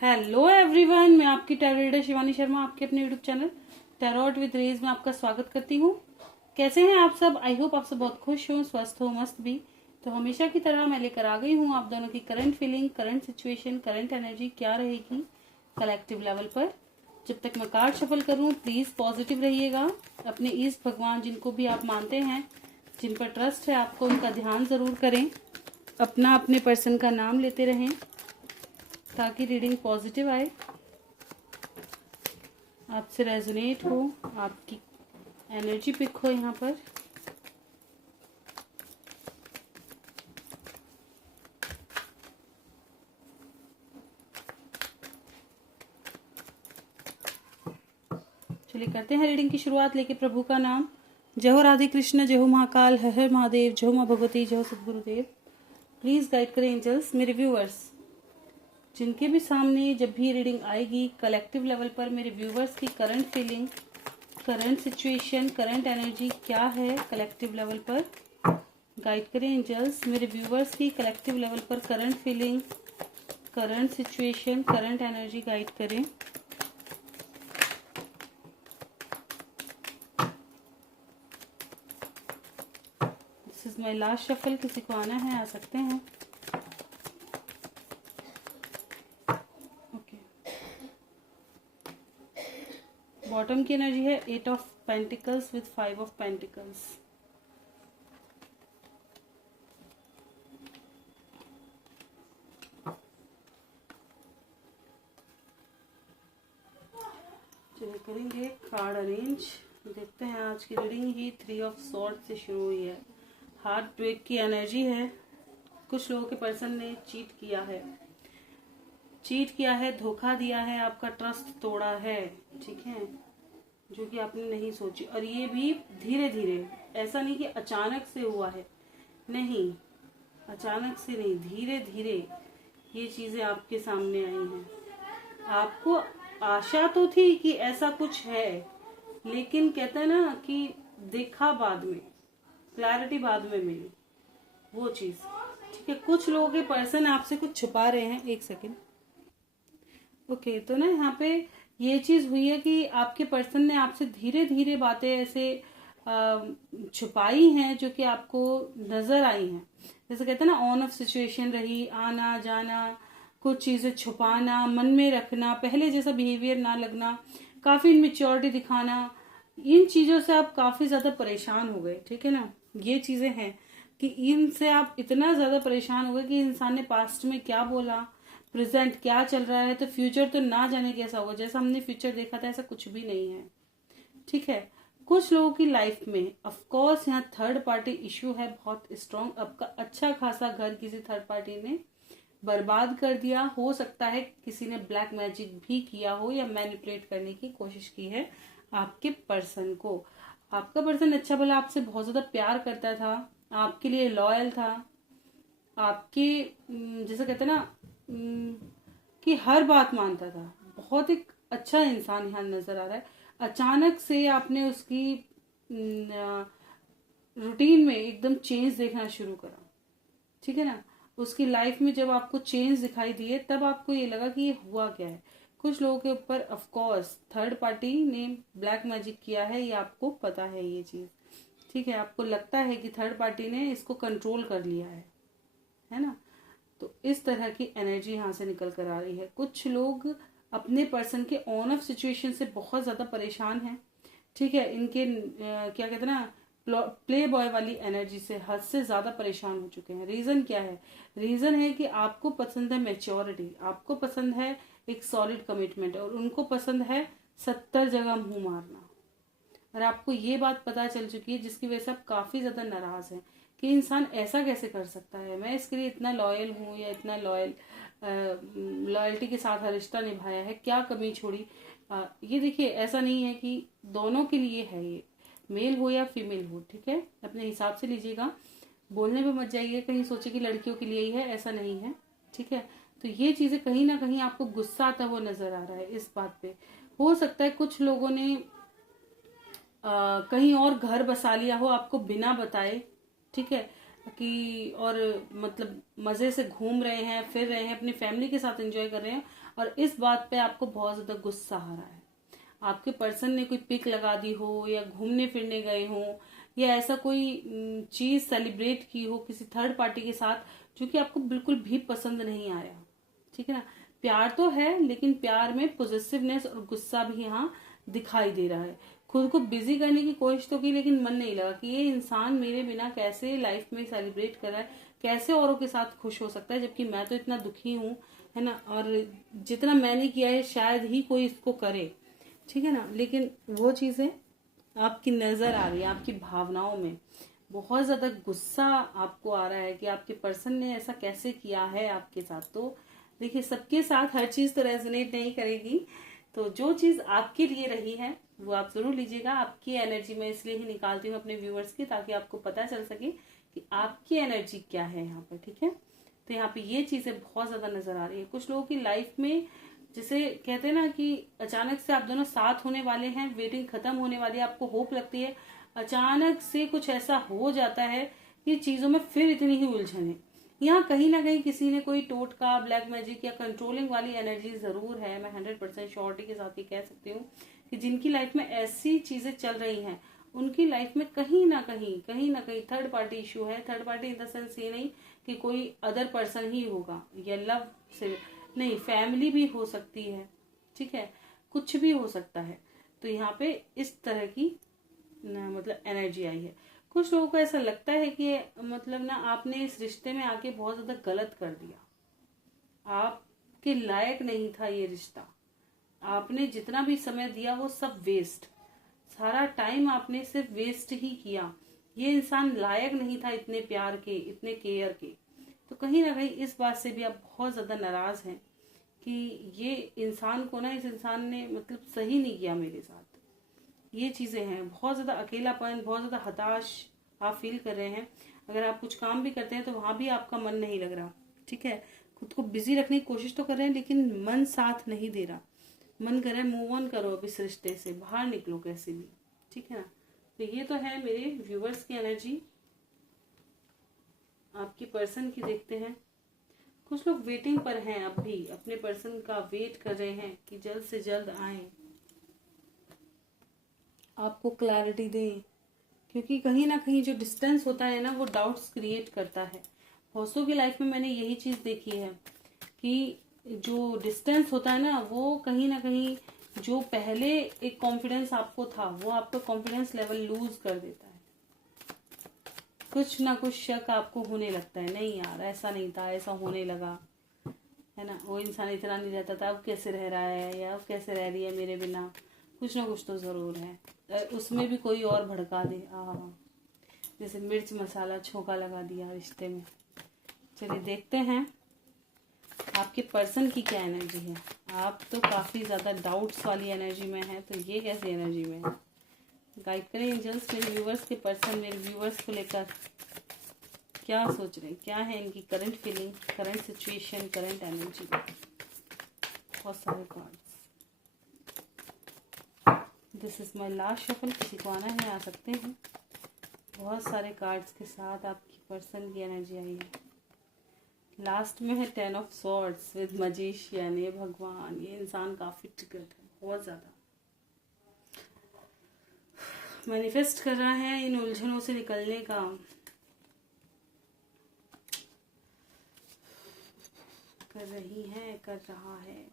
Hello everyone, मैं आपकी tarot reader Shivani Sharma आपके अपने YouTube channel Tarot with Rays में आपका स्वागत करती हूँ। कैसे हैं आप सब? आई होप आप सब बहुत खुश हो, स्वस्थ हो, मस्त भी। तो हमेशा की तरह मैं लेकर आ गई हूँ आप दोनों की current feeling, current situation, current energy क्या रहेगी कलेक्टिव लेवल पर। जब तक मैं कार्ड शफल करूँ प्लीज पॉजिटिव रहिएगा। अपने ईस्ट भगवान जिनको भी आप मानते हैं, जिन पर ट्रस्ट है आपको, उनका ध्यान जरूर करें। अपना अपने पर्सन का नाम लेते रहें ताकि रीडिंग पॉजिटिव आए, आपसे रेजोनेट हो, आपकी एनर्जी पिक हो यहाँ पर। चलिए करते हैं रीडिंग की शुरुआत लेके प्रभु का नाम। जय हो राधे कृष्ण, जय हो महाकाल, हर हर महादेव, जय हो माँ भगवती, जय हो सदगुरुदेव। प्लीज गाइड करें एंजल्स। मेरे व्यूअर्स जिनके भी सामने जब भी रीडिंग आएगी कलेक्टिव लेवल पर, मेरे व्यूवर्स की current feeling, current situation, current energy क्या है कलेक्टिव लेवल पर, गाइड करें एंजल्स। मेरे व्यूवर्स की कलेक्टिव लेवल पर current feeling, current situation, current energy guide करें। This is my last shuffle. किसी को आना है आ सकते हैं। बॉटम की एनर्जी है 8 of pentacles with 5 of pentacles. चलिए करेंगे कार्ड अरेंज। देखते हैं आज की रीडिंग ही 3 ऑफ सॉर्ड से शुरू हुई है। हार्ट ब्रेक की एनर्जी है। कुछ लोगों के पर्सन ने चीट किया है, धोखा दिया है, आपका ट्रस्ट तोड़ा है, ठीक है, जो कि आपने नहीं सोची। और ये भी धीरे धीरे, ऐसा नहीं कि अचानक से हुआ है, नहीं, अचानक से नहीं, धीरे धीरे ये चीजें आपके सामने आई हैं। आपको आशा तो थी कि ऐसा कुछ है, लेकिन कहते हैं ना कि देखा बाद में, क्लैरिटी बाद में मिली वो चीज, ठीक है। कुछ लोगों के पर्सन आपसे कुछ छुपा रहे हैं। एक सेकेंड। ओके, तो ना यहाँ पे ये चीज हुई है कि आपके पर्सन ने आपसे धीरे धीरे बातें ऐसे छुपाई हैं जो कि आपको नजर आई हैं। जैसे कहते हैं ना, ऑन ऑफ सिचुएशन रही, आना जाना, कुछ चीजें छुपाना, मन में रखना, पहले जैसा बिहेवियर ना लगना, काफी इनमेच्योरिटी दिखाना, इन चीजों से आप काफी ज्यादा परेशान हो गए, ठीक है ना। ये चीजें हैं कि इनसे आप इतना ज्यादा परेशान हो गए कि इंसान ने पास्ट में क्या बोला, प्रेजेंट क्या चल रहा है, तो फ्यूचर तो ना जाने कैसा होगा। जैसा हमने फ्यूचर देखा था ऐसा कुछ भी नहीं है, ठीक है। कुछ लोगों की लाइफ में ऑफ कोर्स यहाँ थर्ड पार्टी इश्यू है बहुत स्ट्रॉन्ग। आपका अच्छा खासा घर किसी थर्ड पार्टी ने बर्बाद कर दिया। हो सकता है किसी ने ब्लैक मैजिक भी किया हो या मैनिपुलेट करने की कोशिश की है आपके पर्सन को। आपका पर्सन अच्छा भला आपसे बहुत ज्यादा प्यार करता था, आपके लिए लॉयल था, आपके जैसे कहते हैं ना कि हर बात मानता था। बहुत एक अच्छा इंसान यहाँ नजर आ रहा है। अचानक से आपने उसकी रूटीन में एकदम चेंज देखना शुरू करा, ठीक है ना। उसकी लाइफ में जब आपको चेंज दिखाई दिए तब आपको ये लगा कि ये हुआ क्या है। कुछ लोगों के ऊपर ऑफ कोर्स थर्ड पार्टी ने ब्लैक मैजिक किया है, ये आपको पता है ये चीज, ठीक है। आपको लगता है कि थर्ड पार्टी ने इसको कंट्रोल कर लिया है ना। तो इस तरह की एनर्जी यहाँ से निकल कर आ रही है। कुछ लोग अपने पर्सन के ऑन ऑफ सिचुएशन से बहुत ज्यादा परेशान हैं, ठीक है। इनके क्या कहते हैं ना, प्ले बॉय वाली एनर्जी से हद से ज्यादा परेशान हो चुके हैं। रीजन क्या है? रीजन है कि आपको पसंद है मैच्योरिटी, आपको पसंद है एक सॉलिड कमिटमेंट, और उनको पसंद है 70 जगह मुंह मारना। और आपको ये बात पता चल चुकी है जिसकी वजह से आप काफी ज्यादा नाराज हैं कि इंसान ऐसा कैसे कर सकता है। मैं इसके लिए इतना लॉयल हूँ, या इतना लॉयल्टी के साथ हर रिश्ता निभाया है, क्या कमी छोड़ी। ये देखिए, ऐसा नहीं है कि दोनों के लिए है, ये मेल हो या फीमेल हो, ठीक है। अपने हिसाब से लीजिएगा, बोलने में मत जाइए कहीं सोचे कि लड़कियों के लिए ही है, ऐसा नहीं है, ठीक है। तो ये चीजें कहीं ना कहीं आपको गुस्सा आता हुआ नजर आ रहा है इस बात पे। हो सकता है कुछ लोगों ने कहीं और घर बसा लिया हो आपको बिना बताए, ठीक है, कि और मतलब मजे से घूम रहे हैं, फिर रहे हैं, अपनी फैमिली के साथ एंजॉय कर रहे हैं, और इस बात पे आपको बहुत ज्यादा गुस्सा आ रहा है। आपके पर्सन ने कोई पिक लगा दी हो, या घूमने फिरने गए हो, या ऐसा कोई चीज सेलिब्रेट की हो किसी थर्ड पार्टी के साथ, जो कि आपको बिल्कुल भी पसंद नहीं आया। ठीक है ना, प्यार तो है लेकिन प्यार में पॉजिटिवनेस और गुस्सा भी यहाँ दिखाई दे रहा है। खुद को बिजी करने की कोशिश तो की, लेकिन मन नहीं लगा कि ये इंसान मेरे बिना कैसे लाइफ में सेलिब्रेट कर रहा है, कैसे औरों के साथ खुश हो सकता है, जबकि मैं तो इतना दुखी हूँ, है ना, और जितना मैंने किया है शायद ही कोई इसको करे। ठीक है ना, लेकिन वो चीजें आपकी नजर आ रही है, आपकी भावनाओं में बहुत ज्यादा गुस्सा आपको आ रहा है कि आपके पर्सन ने ऐसा कैसे किया है आपके साथ। तो देखिए, सबके साथ हर चीज तो रेजोनेट नहीं करेगी, तो जो चीज आपके लिए रही है वो आप जरूर लीजिएगा। आपकी एनर्जी मैं इसलिए ही निकालती हूँ अपने व्यूअर्स की, ताकि आपको पता चल सके कि आपकी एनर्जी क्या है यहाँ पर। ठीक है, तो यहाँ पे ये चीजें बहुत ज्यादा नजर आ रही है। कुछ लोगों की लाइफ में, जैसे कहते हैं ना कि अचानक से आप दोनों साथ होने वाले हैं, वेटिंग खत्म होने वाली है, आपको होप लगती है, अचानक से कुछ ऐसा हो जाता है कि चीजों में फिर इतनी ही उलझन है। यहाँ कहीं ना कहीं किसी ने कोई टोटका, ब्लैक मैजिक या कंट्रोलिंग वाली एनर्जी जरूर है। मैं 100% श्योरिटी के साथ ये कह सकती हूँ कि जिनकी लाइफ में ऐसी चीजें चल रही हैं, उनकी लाइफ में कहीं ना कहीं थर्ड पार्टी इश्यू है। Third party in the sense ये नहीं कि कोई अदर पर्सन ही होगा, या लव से नहीं, फैमिली भी हो सकती है। ठीक है, कुछ भी हो सकता है। तो यहाँ पे इस तरह की मतलब एनर्जी आई है। कुछ लोगों को ऐसा लगता है कि मतलब ना आपने इस रिश्ते में आके बहुत ज्यादा गलत कर दिया, आपके लायक नहीं था ये रिश्ता, आपने जितना भी समय दिया वो सब वेस्ट, सारा टाइम आपने सिर्फ वेस्ट ही किया, ये इंसान लायक नहीं था इतने प्यार के, इतने केयर के। तो कहीं ना कहीं इस बात से भी आप बहुत ज्यादा नाराज हैं कि ये इंसान को ना, इस इंसान ने मतलब सही नहीं किया मेरे साथ। ये चीजें हैं, बहुत ज्यादा अकेलापन, बहुत ज्यादा हताश आप फील कर रहे हैं। अगर आप कुछ काम भी करते हैं तो वहां भी आपका मन नहीं लग रहा। ठीक है, खुद को बिजी रखने की कोशिश तो कर रहे हैं, लेकिन मन साथ नहीं दे रहा। मन कर रहा है मूव ऑन करो, अब इस रिश्ते से बाहर निकलो कैसे भी। ठीक है ना, तो ये तो है मेरे व्यूवर्स की एनर्जी। आपकी पर्सन की देखते हैं। कुछ लोग वेटिंग पर हैं, अब भी अपने पर्सन का वेट कर रहे हैं कि जल्द से जल्द आए, आपको क्लैरिटी दें, क्योंकि कहीं ना कहीं जो डिस्टेंस होता है ना, वो डाउट्स क्रिएट करता है। बहुतों की लाइफ में मैंने यही चीज देखी है कि जो डिस्टेंस होता है ना, वो कहीं ना कहीं जो पहले एक कॉन्फिडेंस आपको था, वो आपका कॉन्फिडेंस लेवल लूज कर देता है। कुछ ना कुछ शक आपको होने लगता है, नहीं यार ऐसा नहीं था, ऐसा होने लगा, है ना, वो इंसान इतना नहीं रहता था, अब कैसे रह रहा है, या अब कैसे रह रही है मेरे बिना। कुछ ना कुछ तो जरूर है, उसमें भी कोई और भड़का दे, जैसे मिर्च मसाला छोंका लगा दिया रिश्ते में। चलिए देखते हैं आपके पर्सन की क्या एनर्जी है। आप तो काफी ज्यादा डाउट्स वाली एनर्जी में है, तो ये कैसी एनर्जी में है। गाइड करें एंजल्स मेरे व्यूवर्स के पर्सन, मेरे व्यूवर्स को लेकर क्या सोच रहे हैं, क्या है इनकी current feeling, current situation, current energy. बहुत सारे cards. This is my last shuffle, किसी को आना है आ सकते हैं। बहुत सारे कार्ड्स के साथ आपकी पर्सन की एनर्जी आई है। लास्ट में है 10 ऑफ सॉर्ड्स विद मैजिशियन। ये भगवान, ये इंसान काफी ट्रिगर्ड है, बहुत ज्यादा मैनिफेस्ट कर रहा है इन उलझनों से निकलने का। कर रही है, कर रहा है।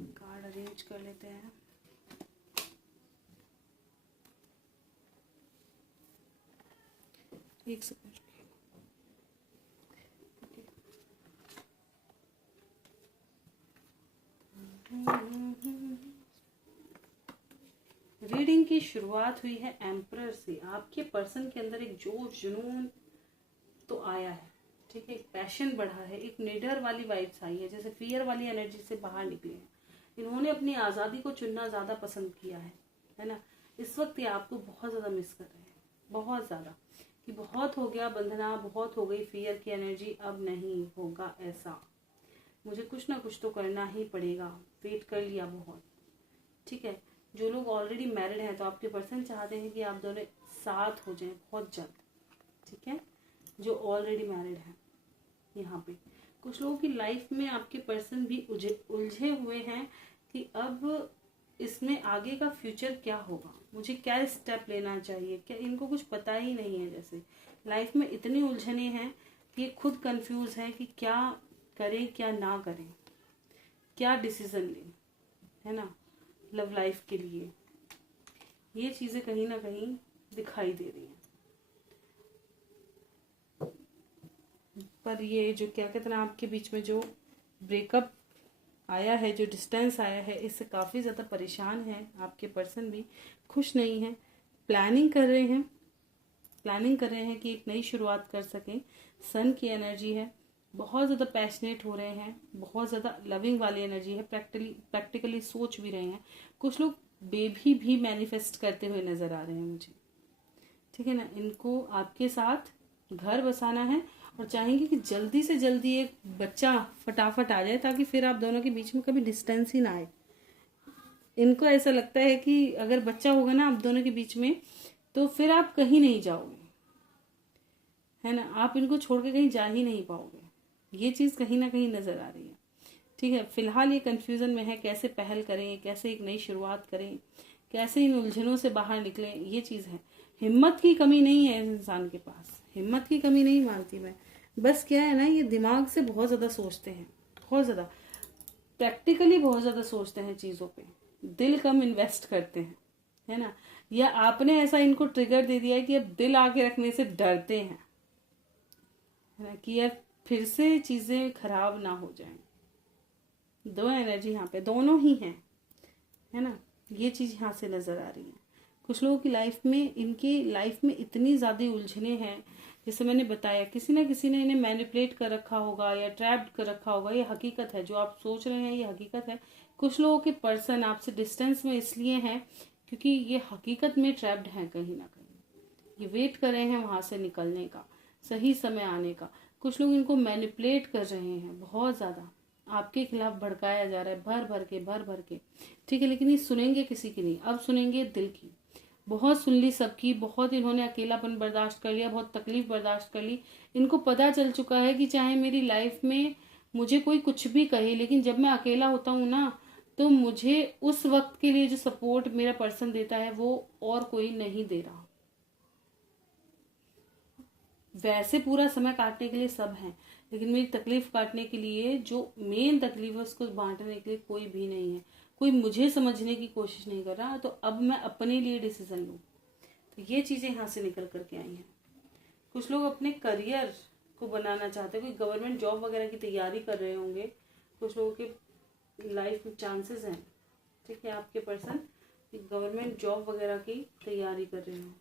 कार्ड अरेंज कर लेते हैं। एक सेकंड। रीडिंग की शुरुआत हुई है एम्परर से। आपके पर्सन के अंदर एक जोश, जुनून तो आया है। ठीक है, एक पैशन बढ़ा है, एक निडर वाली वाइब्स आई है, जैसे फियर वाली एनर्जी से बाहर निकले हैं। इन्होंने अपनी आज़ादी को चुनना ज़्यादा पसंद किया है ना। इस वक्त ये आपको बहुत ज़्यादा मिस कर रहे हैं, बहुत ज़्यादा, कि बहुत हो गया बंधना, बहुत हो गई फियर की एनर्जी, अब नहीं होगा ऐसा, मुझे कुछ ना कुछ तो करना ही पड़ेगा, वेट कर लिया बहुत। ठीक है, जो लोग ऑलरेडी मैरिड हैं, तो आपके पर्सन चाहते हैं कि आप दोनों साथ हो जाएं बहुत जल्द। ठीक है, जो ऑलरेडी मैरिड हैं यहाँ पे, कुछ लोगों की लाइफ में आपके पर्सन भी उलझे हुए हैं कि अब इसमें आगे का फ्यूचर क्या होगा, मुझे क्या स्टेप लेना चाहिए, क्या इनको कुछ पता ही नहीं है। जैसे लाइफ में इतनी उलझने हैं कि ये खुद कंफ्यूज है कि क्या करें क्या ना करें, क्या डिसीजन लें, है ना, लव लाइफ के लिए। ये चीजें कहीं ना कहीं दिखाई दे रही हैं। पर ये जो क्या कहते हैं ना, आपके बीच में जो ब्रेकअप आया है, जो डिस्टेंस आया है, इससे काफ़ी ज़्यादा परेशान है आपके पर्सन भी, खुश नहीं है। प्लानिंग कर रहे हैं, कि एक नई शुरुआत कर सकें। सन की एनर्जी है, बहुत ज़्यादा पैशनेट हो रहे हैं, बहुत ज़्यादा लविंग वाली एनर्जी है, प्रैक्टिकली सोच भी रहे हैं। कुछ लोग बेबी भी मैनिफेस्ट करते हुए नज़र आ रहे हैं मुझे, ठीक है ना। इनको आपके साथ घर बसाना है और चाहेंगे कि जल्दी से जल्दी एक बच्चा फटाफट आ जाए, ताकि फिर आप दोनों के बीच में कभी डिस्टेंस ही ना आए। इनको ऐसा लगता है कि अगर बच्चा होगा ना आप दोनों के बीच में, तो फिर आप कहीं नहीं जाओगे, है ना, आप इनको छोड़ के कहीं जा ही नहीं पाओगे। ये चीज़ कहीं ना कहीं नज़र आ रही है, ठीक है। फिलहाल ये कन्फ्यूज़न में है, कैसे पहल करें, कैसे एक नई शुरुआत करें, कैसे इन उलझनों से बाहर निकलें, ये चीज़ है। हिम्मत की कमी नहीं है इंसान के पास, हिम्मत की कमी नहीं मानती मैं। बस क्या है ना, ये दिमाग से बहुत ज़्यादा सोचते हैं, बहुत ज़्यादा प्रैक्टिकली बहुत ज़्यादा सोचते हैं चीज़ों पे, दिल कम इन्वेस्ट करते हैं, है ना। या आपने ऐसा इनको ट्रिगर दे दिया है कि अब दिल आके रखने से डरते हैं, है ना, कि यार फिर से चीज़ें खराब ना हो जाएं। दो एनर्जी यहाँ पे दोनों ही हैं, है ना, ये चीज़ यहाँ से नज़र आ रही है। कुछ लोगों की लाइफ में, इनकी लाइफ में इतनी ज़्यादा उलझने हैं, जैसे मैंने बताया, किसी ना किसी ने इन्हें मैनिपुलेट कर रखा होगा या ट्रैप्ड कर रखा होगा। ये हकीकत है, जो आप सोच रहे हैं ये हकीकत है। कुछ लोगों के पर्सन आपसे डिस्टेंस में इसलिए हैं क्योंकि ये हकीकत में ट्रैप्ड हैं कहीं ना कहीं। ये वेट कर रहे हैं वहां से निकलने का, सही समय आने का। कुछ लोग इनको मैनिपुलेट कर रहे हैं, बहुत ज़्यादा आपके खिलाफ भड़काया जा रहा है, भर भर के, ठीक है। लेकिन ये सुनेंगे किसी की नहीं, अब सुनेंगे दिल की। बहुत सुन ली सबकी, बहुत इन्होंने अकेलापन बर्दाश्त कर लिया, बहुत तकलीफ बर्दाश्त कर ली। इनको पता चल चुका है कि चाहे मेरी लाइफ में मुझे कोई कुछ भी कहे, लेकिन जब मैं अकेला होता हूँ ना, तो मुझे उस वक्त के लिए जो सपोर्ट मेरा पर्सन देता है वो और कोई नहीं दे रहा। वैसे पूरा समय काटने के लिए सब हैं, लेकिन मेरी तकलीफ काटने के लिए, जो मेन तकलीफ है उसको बांटने के लिए कोई भी नहीं है। कोई मुझे समझने की कोशिश नहीं कर रहा, तो अब मैं अपने लिए डिसीजन लूँ। तो ये चीज़ें यहाँ से निकल करके आई हैं। कुछ लोग अपने करियर को बनाना चाहते हैं, कोई गवर्नमेंट जॉब वगैरह की तैयारी कर रहे होंगे। कुछ लोगों के लाइफ में चांसेस हैं, ठीक है, आपके पर्सन गवर्नमेंट जॉब वगैरह की तैयारी कर रहे हो,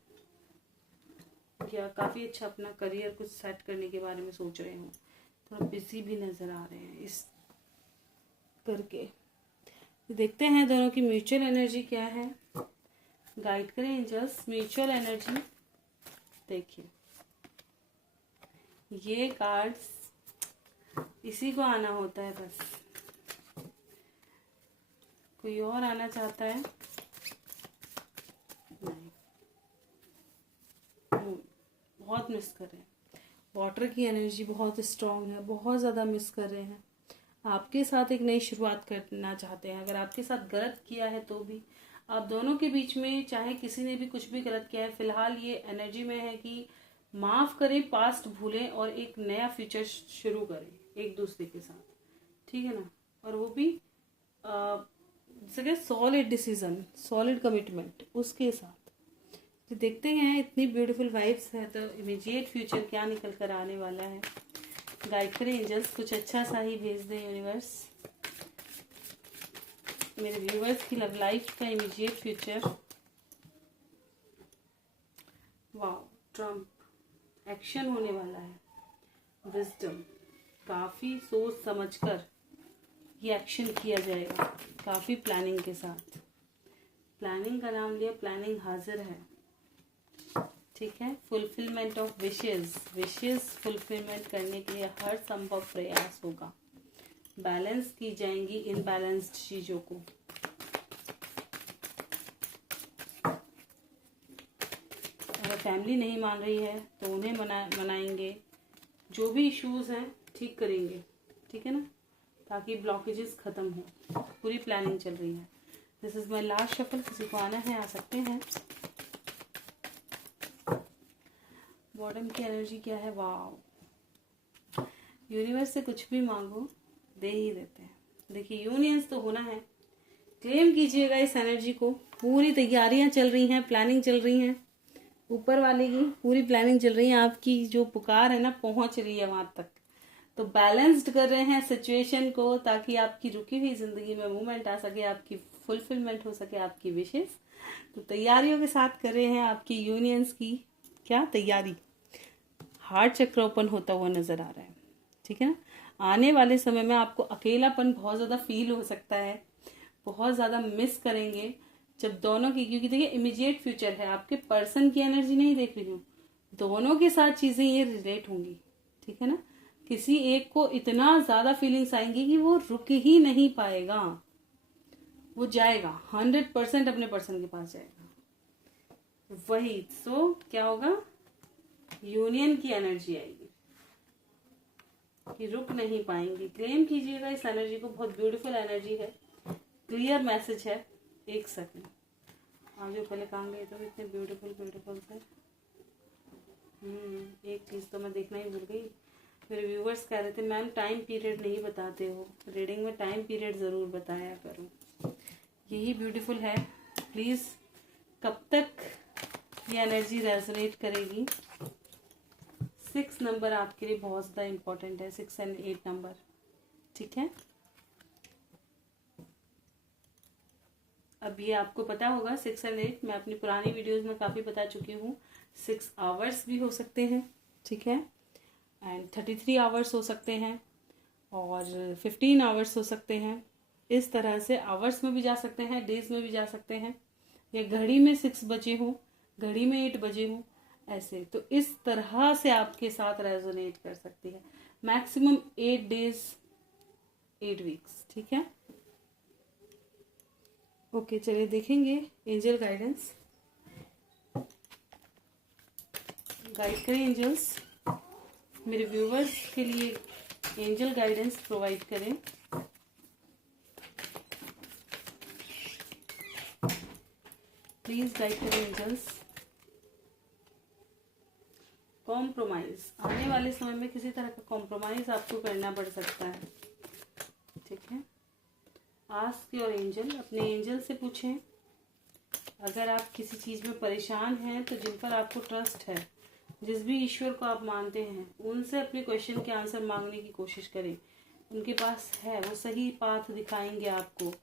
या काफ़ी अच्छा अपना करियर कुछ सेट करने के बारे में सोच रहे हो। थोड़ा बिजी भी नज़र आ रहे हैं इस करके। देखते हैं दोनों की म्यूचुअल एनर्जी क्या है, गाइड करें एंजल्स। म्यूचुअल एनर्जी देखिए, ये कार्ड्स इसी को आना होता है, बस कोई और आना चाहता है नहीं। बहुत मिस कर रहे हैं, वाटर की एनर्जी बहुत स्ट्रांग है, बहुत ज़्यादा मिस कर रहे हैं। आपके साथ एक नई शुरुआत करना चाहते हैं। अगर आपके साथ गलत किया है तो भी आप दोनों के बीच में, चाहे किसी ने भी कुछ भी गलत किया है, फिलहाल ये एनर्जी में है कि माफ करें, पास्ट भूलें और एक नया फ्यूचर शुरू करें एक दूसरे के साथ, ठीक है ना। और वो भी सॉलिड डिसीजन, सॉलिड कमिटमेंट उसके साथ। तो देखते हैं, इतनी ब्यूटीफुल वाइब्स है, तो इमीडिएट फ्यूचर क्या निकल कर आने वाला है। गाइड करें एंजल्स, कुछ अच्छा सा ही भेज दें यूनिवर्स। मेरे व्यूवर्स की लव लाइफ का इमीडिएट फ्यूचर। वाह, ट्रम्प एक्शन होने वाला है, विजडम, काफ़ी सोच समझकर ये एक्शन किया जाएगा, काफ़ी प्लानिंग के साथ। प्लानिंग का नाम लिया, प्लानिंग हाजिर है, ठीक है। फुलफिलमेंट ऑफ विशेस फुलफिलमेंट करने के लिए हर संभव प्रयास होगा। बैलेंस की जाएंगी इनबैलेंस्ड चीजों को। अगर फैमिली नहीं मान रही है तो उन्हें मनाएंगे, जो भी इश्यूज हैं ठीक करेंगे, ठीक है ना, ताकि ब्लॉकेजेस खत्म हो। पूरी प्लानिंग चल रही है। This is my last shuffle. किसी को आना है आ सकते हैं। बॉटम की एनर्जी क्या है? वाव, यूनिवर्स से कुछ भी मांगो दे ही देते हैं। देखिए यूनियंस तो होना है, क्लेम कीजिएगा इस एनर्जी को। पूरी तैयारियां चल रही हैं, प्लानिंग चल रही हैं, ऊपर वाले की पूरी प्लानिंग चल रही है। आपकी जो पुकार है ना पहुंच रही है वहां तक। तो बैलेंस्ड कर रहे हैं सिचुएशन को, ताकि आपकी रुकी हुई जिंदगी में मूवमेंट आ सके, आपकी फुलफिलमेंट हो सके, आपकी विशेष। तो तैयारियों के साथ कर रहे हैं आपकी यूनियंस की क्या तैयारी। हार्ट चक्र ओपन होता हुआ नजर आ रहा है, ठीक है ना। आने वाले समय में आपको अकेलापन बहुत ज्यादा फील हो सकता है, बहुत ज्यादा मिस करेंगे जब दोनों की, क्योंकि देखिए इमीडिएट फ्यूचर है, आपके पर्सन की एनर्जी नहीं देख रही हूँ, दोनों के साथ चीजें ये रिलेट होंगी, ठीक है ना। किसी एक को इतना ज्यादा फीलिंग्स आएंगी कि वो रुक ही नहीं पाएगा, वो जाएगा 100% अपने पर्सन के पास जाएगा। वही सो क्या होगा, यूनियन की एनर्जी आएगी कि रुक नहीं पाएंगे। क्लेम कीजिएगा इस एनर्जी को, बहुत ब्यूटीफुल एनर्जी है, क्लियर मैसेज है। एक सेकंड, आज जो पहले काम गए तो इतने ब्यूटीफुल थे। एक चीज तो मैं देखना ही भूल गई। मेरे व्यूवर्स कह रहे थे मैम टाइम पीरियड नहीं बताते हो, रीडिंग में टाइम पीरियड जरूर बताया करो। यही ब्यूटीफुल है। प्लीज कब तक ये एनर्जी रेजोनेट करेगी? 6 नंबर आपके लिए बहुत ज़्यादा इम्पोर्टेंट है, 6 और 8 नंबर, ठीक है। अब ये आपको पता होगा 6 और 8, मैं अपनी पुरानी वीडियोस में काफ़ी बता चुकी हूँ। 6 आवर्स भी हो सकते हैं, ठीक है, एंड 33 आवर्स हो सकते हैं, और 15 आवर्स हो सकते हैं। इस तरह से आवर्स में भी जा सकते हैं, डेज में भी जा सकते हैं, या घड़ी में 6 बजे हो, घड़ी में 8 बजे हो, ऐसे। तो इस तरह से आपके साथ रेजोनेट कर सकती है। मैक्सिमम 8 डेज 8 वीक्स, ठीक है। ओके, चलिए देखेंगे एंजल गाइडेंस। गाइड करें एंजल्स, मेरे व्यूवर्स के लिए एंजल गाइडेंस प्रोवाइड करें। प्लीज गाइड करें एंजल्स। कॉम्प्रोमाइज, आने वाले समय में किसी तरह का कॉम्प्रोमाइज आपको करना पड़ सकता है, ठीक है। आस्क योर एंजल, अपने एंजल से पूछें। अगर आप किसी चीज में परेशान हैं तो जिन पर आपको ट्रस्ट है, जिस भी ईश्वर को आप मानते हैं, उनसे अपने क्वेश्चन के आंसर मांगने की कोशिश करें। उनके पास है, वो सही पाथ दिखाएंगे आपको।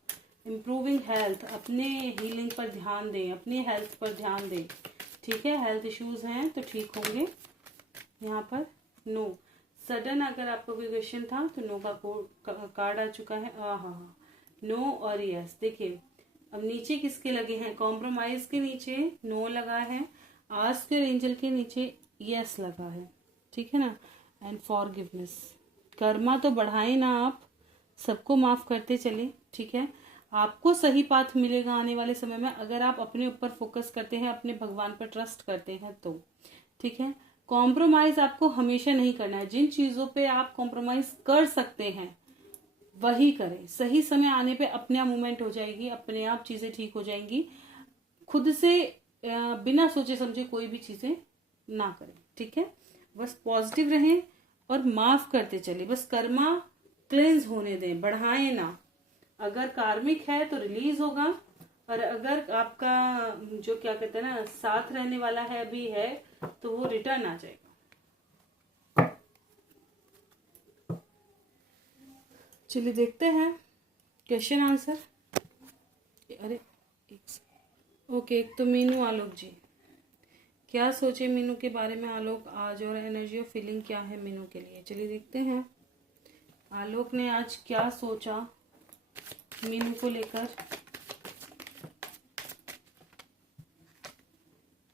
इम्प्रूविंग हेल्थ, अपने हीलिंग पर ध्यान दें, अपनी हेल्थ पर ध्यान दें, ठीक है। हेल्थ इश्यूज हैं तो ठीक होंगे। यहाँ पर नो, सडन अगर आपका कोई क्वेश्चन था तो नो का कार्ड आ चुका है। हाँ, नो और यस। देखिए अब नीचे किसके लगे हैं, कॉम्प्रोमाइज के नीचे नो लगा है, आस्क योर एंजल के नीचे यस लगा है, ठीक है ना। एंड फॉरगिवनेस, कर्मा तो बढ़ाएं ना आप, सबको माफ करते चले, ठीक है। आपको सही पाथ मिलेगा आने वाले समय में, अगर आप अपने ऊपर फोकस करते हैं, अपने भगवान पर ट्रस्ट करते हैं तो, ठीक है। कॉम्प्रोमाइज आपको हमेशा नहीं करना है। जिन चीजों पे आप कॉम्प्रोमाइज कर सकते हैं वही करें। सही समय आने पे अपने आप मूवमेंट हो जाएगी, अपने आप चीजें ठीक हो जाएंगी। खुद से बिना सोचे समझे कोई भी चीजें ना करें, ठीक है। बस पॉजिटिव रहें और माफ करते चले। बस कर्मा क्लेंस होने दें, बढ़ाएं ना। अगर कार्मिक है तो रिलीज होगा, और अगर आपका जो क्या कहते हैं ना साथ रहने वाला है भी है तो वो रिटर्न आ जाएगा। चलिए देखते हैं क्वेश्चन आंसर। अरे ओके, एक तो मीनू आलोक जी, क्या सोचे मीनू के बारे में आलोक आज, और एनर्जी और फीलिंग क्या है मीनू के लिए। चलिए देखते हैं आलोक ने आज क्या सोचा मीनू को लेकर।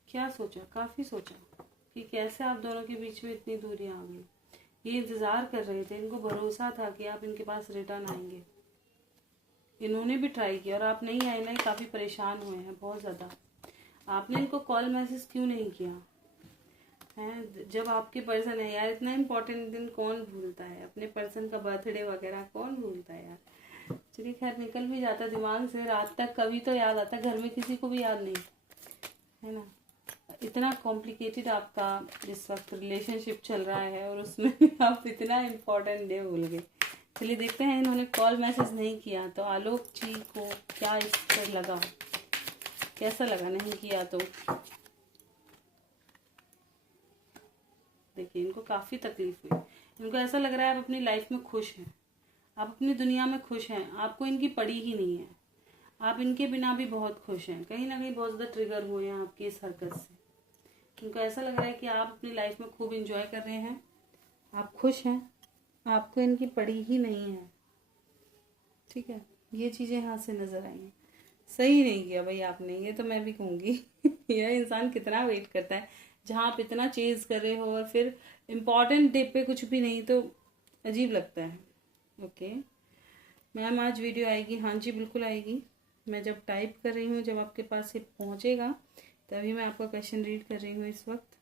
क्या सोचा, काफी सोचा कि कैसे आप दोनों के बीच में इतनी दूरियां आ गई। ये इंतजार कर रहे थे, इनको भरोसा था कि आप इनके पास रिटर्न आएंगे। इन्होंने भी ट्राई किया और आप नहीं आए ना, काफी परेशान हुए हैं बहुत ज्यादा। आपने इनको कॉल मैसेज क्यों नहीं किया? हैं। जब आपके पर्सन है यार, इतना इम्पोर्टेंट दिन कौन भूलता है, अपने पर्सन का बर्थडे वगैरह कौन भूलता है यार। चलिए खैर, निकल भी जाता दिमाग से, रात तक कभी तो याद आता, घर में किसी को भी याद नहीं, है ना। इतना कॉम्प्लिकेटेड आपका इस वक्त रिलेशनशिप चल रहा है और उसमें भी आप इतना इम्पोर्टेंट डे भूल गए। चलिए देखते हैं, इन्होंने कॉल मैसेज नहीं किया तो आलोक जी को क्या इस पर लगा, कैसा लगा नहीं किया तो। देखिए इनको काफ़ी तकलीफ हुई, इनको ऐसा लग रहा है आप अपनी लाइफ में खुश हैं, आप अपनी दुनिया में खुश हैं, आपको इनकी पड़ी ही नहीं है, आप इनके बिना भी बहुत खुश हैं, कहीं ना कहीं बहुत ज़्यादा ट्रिगर हुए हैं आपकी इस हरकत से। इनको ऐसा लग रहा है कि आप अपनी लाइफ में खूब इंजॉय कर रहे हैं, आप खुश हैं, आपको इनकी पड़ी ही नहीं है। ठीक है, ये चीज़ें यहाँ से नज़र आई हैं। सही नहीं किया भाई आपने, ये तो मैं भी कहूँगी। यह इंसान कितना वेट करता है, जहाँ आप इतना चेज कर रहे हो और फिर इम्पॉर्टेंट डे पे कुछ भी नहीं, तो अजीब लगता है। ओके मैम, आज वीडियो आएगी? हाँ जी बिल्कुल आएगी। मैं जब टाइप कर रही हूँ, जब आपके पास ये पहुँचेगा तभी मैं आपका क्वेश्चन रीड कर रही हूँ इस वक्त।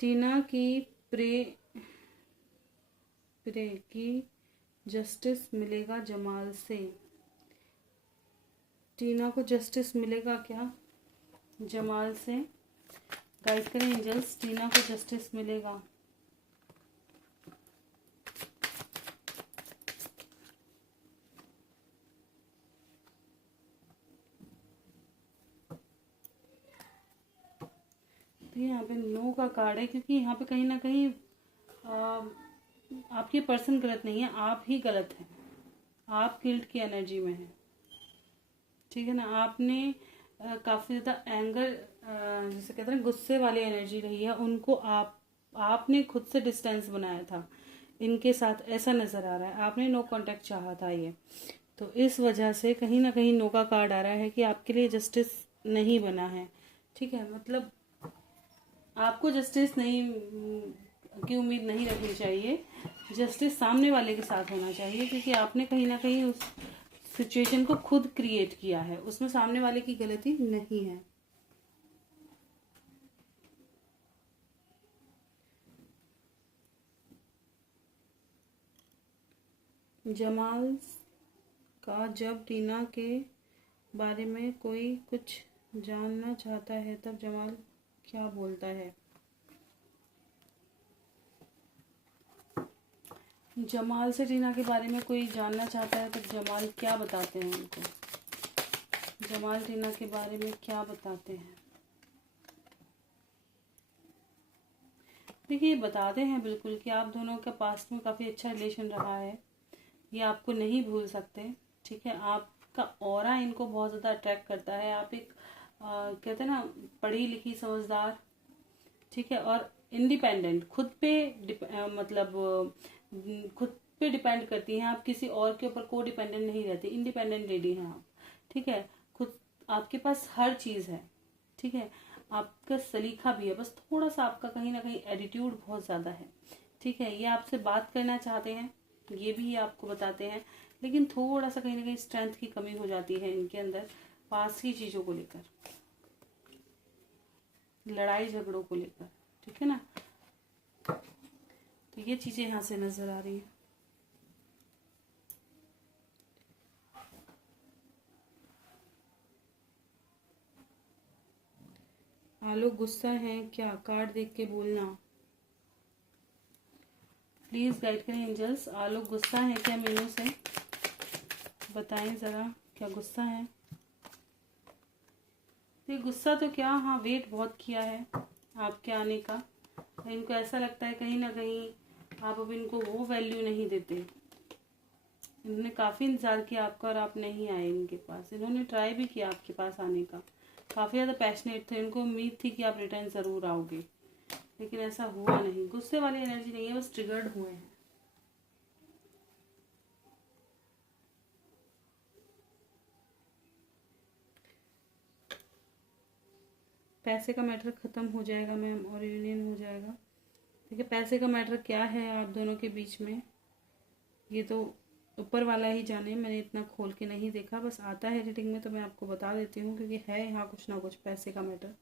टीना की प्रे की जस्टिस मिलेगा जमाल से। टीना को जस्टिस मिलेगा क्या जमाल से? गाइड करें एंजल्स, टीना को जस्टिस मिलेगा? तो यहाँ पे नो का कार्ड है, क्योंकि यहाँ पे कहीं ना कहीं आपके पर्सन गलत नहीं है, आप ही गलत हैं, आप गिल्ट की एनर्जी में हैं। ठीक है ना, आपने काफ़ी ज़्यादा एंगर, जैसे कहते हैं गुस्से वाली एनर्जी रही है, उनको आपने खुद से डिस्टेंस बनाया था इनके साथ, ऐसा नज़र आ रहा है। आपने नो कांटेक्ट चाहा था ये, तो इस वजह से कहीं ना कहीं नो का कार्ड आ रहा है कि आपके लिए जस्टिस नहीं बना है। ठीक है, मतलब आपको जस्टिस नहीं की उम्मीद नहीं रखनी चाहिए, जस्टिस सामने वाले के साथ होना चाहिए, क्योंकि आपने कहीं ना कहीं उस सिचुएशन को खुद क्रिएट किया है, उसमें सामने वाले की गलती नहीं है। जमाल का जब टीना के बारे में कोई कुछ जानना चाहता है तब जमाल क्या बोलता है? जमाल से टीना के बारे में कोई जानना चाहता है तब जमाल क्या बताते हैं उनको? जमाल टीना के बारे में क्या बताते हैं? देखिए बताते हैं बिल्कुल कि आप दोनों का पास्ट में काफ़ी अच्छा रिलेशन रहा है, ये आपको नहीं भूल सकते। ठीक है, आपका ऑरा इनको बहुत ज़्यादा अट्रैक्ट करता है, आप एक कहते हैं ना पढ़ी लिखी समझदार, ठीक है, और इंडिपेंडेंट, खुद पे मतलब खुद पे डिपेंड करती हैं आप, किसी और के ऊपर को डिपेंडेंट नहीं रहती, इंडिपेंडेंट लेडी हैं आप। ठीक है, खुद आपके पास हर चीज़ है। ठीक है, आपका सलीका भी है, बस थोड़ा सा आपका कहीं ना कहीं एटीट्यूड बहुत ज़्यादा है। ठीक है, ये आपसे बात करना चाहते हैं, ये भी ये आपको बताते हैं, लेकिन थोड़ा सा कहीं ना कहीं स्ट्रेंथ की कमी हो जाती है इनके अंदर, पास की चीज़ों को लेकर, लड़ाई झगड़ों को लेकर। ठीक है ना, तो ये चीज़ें यहाँ से नज़र आ रही हैं। आलोक गुस्सा है क्या? कार्ड देख के बोलना प्लीज़, गाइड करें एंजल्स। आलोक गुस्सा है क्या मीनू से? बताएं ज़रा, क्या गुस्सा है? ये गुस्सा तो क्या, हाँ वेट बहुत किया है आपके आने का, इनको ऐसा लगता है कहीं ना कहीं आप अब इनको वो वैल्यू नहीं देते। इन्होंने काफ़ी इंतज़ार किया आपका और आप नहीं आए इनके पास, इन्होंने ट्राई भी किया आपके पास आने का, काफ़ी ज़्यादा पैशनेट थे, इनको उम्मीद थी कि आप रिटर्न ज़रूर आओगे, लेकिन ऐसा हुआ नहीं। गुस्से वाली एनर्जी नहीं है, बस ट्रिगर्ड हुए हैं। पैसे का मैटर ख़त्म हो जाएगा मैम और यूनियन हो जाएगा। देखिए पैसे का मैटर क्या है आप दोनों के बीच में, ये तो ऊपर वाला ही जाने, मैंने इतना खोल के नहीं देखा, बस आता है रीडिंग में तो मैं आपको बता देती हूँ, क्योंकि है यहाँ कुछ ना कुछ पैसे का मैटर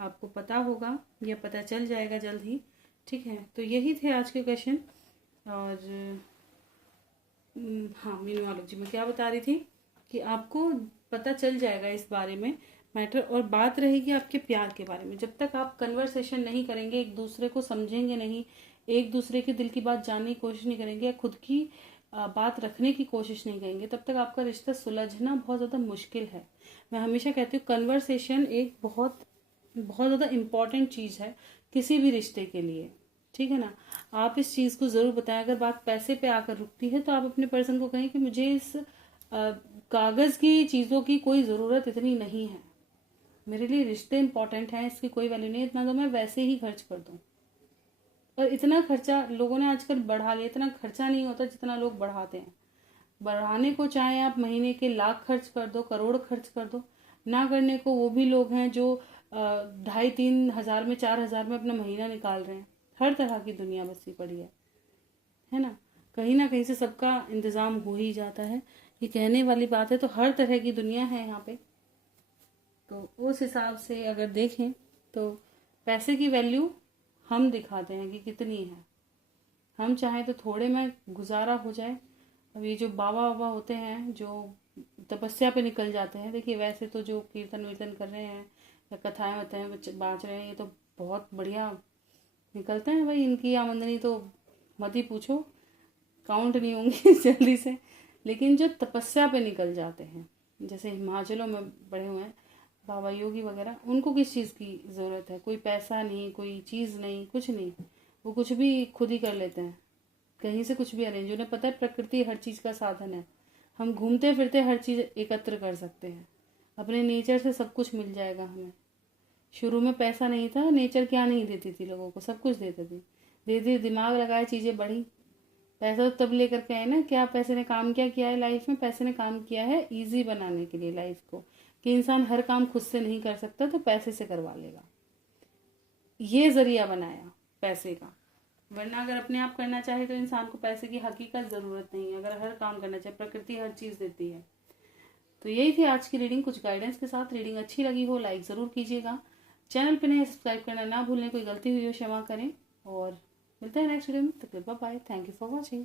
आपको पता होगा या पता चल जाएगा जल्द ही। ठीक है, तो यही थे आज के क्वेश्चन। और हाँ, मीनोलॉजी में क्या बता रही थी कि आपको पता चल जाएगा इस बारे में मैटर। और बात रहेगी आपके प्यार के बारे में। जब तक आप कन्वर्सेशन नहीं करेंगे, एक दूसरे को समझेंगे नहीं, एक दूसरे के दिल की बात जानने की कोशिश नहीं करेंगे, या खुद की बात रखने की कोशिश नहीं करेंगे, तब तक आपका रिश्ता सुलझना बहुत ज़्यादा मुश्किल है। मैं हमेशा कहती हूँ कन्वर्सेशन एक बहुत बहुत ज़्यादा इम्पॉर्टेंट चीज़ है किसी भी रिश्ते के लिए। ठीक है ना, आप इस चीज़ को ज़रूर बताएं। अगर बात पैसे पे आकर रुकती है तो आप अपने पर्सन को कहें कि मुझे इस कागज़ की चीज़ों की कोई ज़रूरत इतनी नहीं है, मेरे लिए रिश्ते इंपॉर्टेंट हैं, इसकी कोई वैल्यू नहीं, इतना तो मैं वैसे ही खर्च कर दूं। और इतना खर्चा लोगों ने आजकल बढ़ा लिया, इतना खर्चा नहीं होता जितना लोग बढ़ाते हैं। बढ़ाने को चाहे आप महीने के लाख खर्च कर दो, करोड़ खर्च कर दो, ना करने को वो भी लोग हैं जो 2,500-3,000 में 4,000 में अपना महीना निकाल रहे हैं। हर तरह की दुनिया बसी पड़ी है ना कहीं से सबका इंतज़ाम हो ही जाता है। ये कहने वाली बात है, तो हर तरह की दुनिया है यहाँ पे। तो उस हिसाब से अगर देखें तो पैसे की वैल्यू हम दिखाते हैं कि कितनी है। हम चाहें तो थोड़े में गुजारा हो जाए। अब ये जो बाबा बाबा होते हैं जो तपस्या पे निकल जाते हैं, देखिए वैसे तो जो कीर्तन वीर्तन कर रहे हैं या कथाएं होते हैं बाँच रहे हैं, ये तो बहुत बढ़िया निकलते हैं भाई। इनकी आमदनी तो मत ही पूछो, काउंट नहीं होंगी जल्दी से। लेकिन जो तपस्या पे निकल जाते हैं, जैसे हिमाचलों में बड़े हुए हैं बाबा योगी वगैरह, उनको किस चीज़ की ज़रूरत है? कोई पैसा नहीं, कोई चीज़ नहीं, कुछ नहीं। वो कुछ भी खुद ही कर लेते हैं, कहीं से कुछ भी अरेंज। उन्हें पता है प्रकृति हर चीज़ का साधन है, हम घूमते फिरते हर चीज़ एकत्र कर सकते हैं, अपने नेचर से सब कुछ मिल जाएगा हमें। शुरू में पैसा नहीं था, नेचर क्या नहीं देती थी लोगों को, सब कुछ देती थी। धीरे धीरे दिमाग लगाए चीज़ें बढ़ी। पैसा तो तब लेकर के आए ना, क्या पैसे ने काम क्या किया है लाइफ में? पैसे ने काम किया है ईजी बनाने के लिए लाइफ को, कि इंसान हर काम खुद से नहीं कर सकता तो पैसे से करवा लेगा। ये जरिया बनाया पैसे का। वरना अगर अपने आप करना चाहे तो इंसान को पैसे की हकीकत ज़रूरत नहीं है। अगर हर काम करना चाहे, प्रकृति हर चीज़ देती है। तो यही थी आज की रीडिंग, कुछ गाइडेंस के साथ। रीडिंग अच्छी लगी हो लाइक ज़रूर कीजिएगा, चैनल पे नए सब्सक्राइब करना ना भूलें, कोई गलती हुई हो क्षमा करें, और मिलते हैं नेक्स्ट वीडियो में। तब तक bye bye, thank you for watching.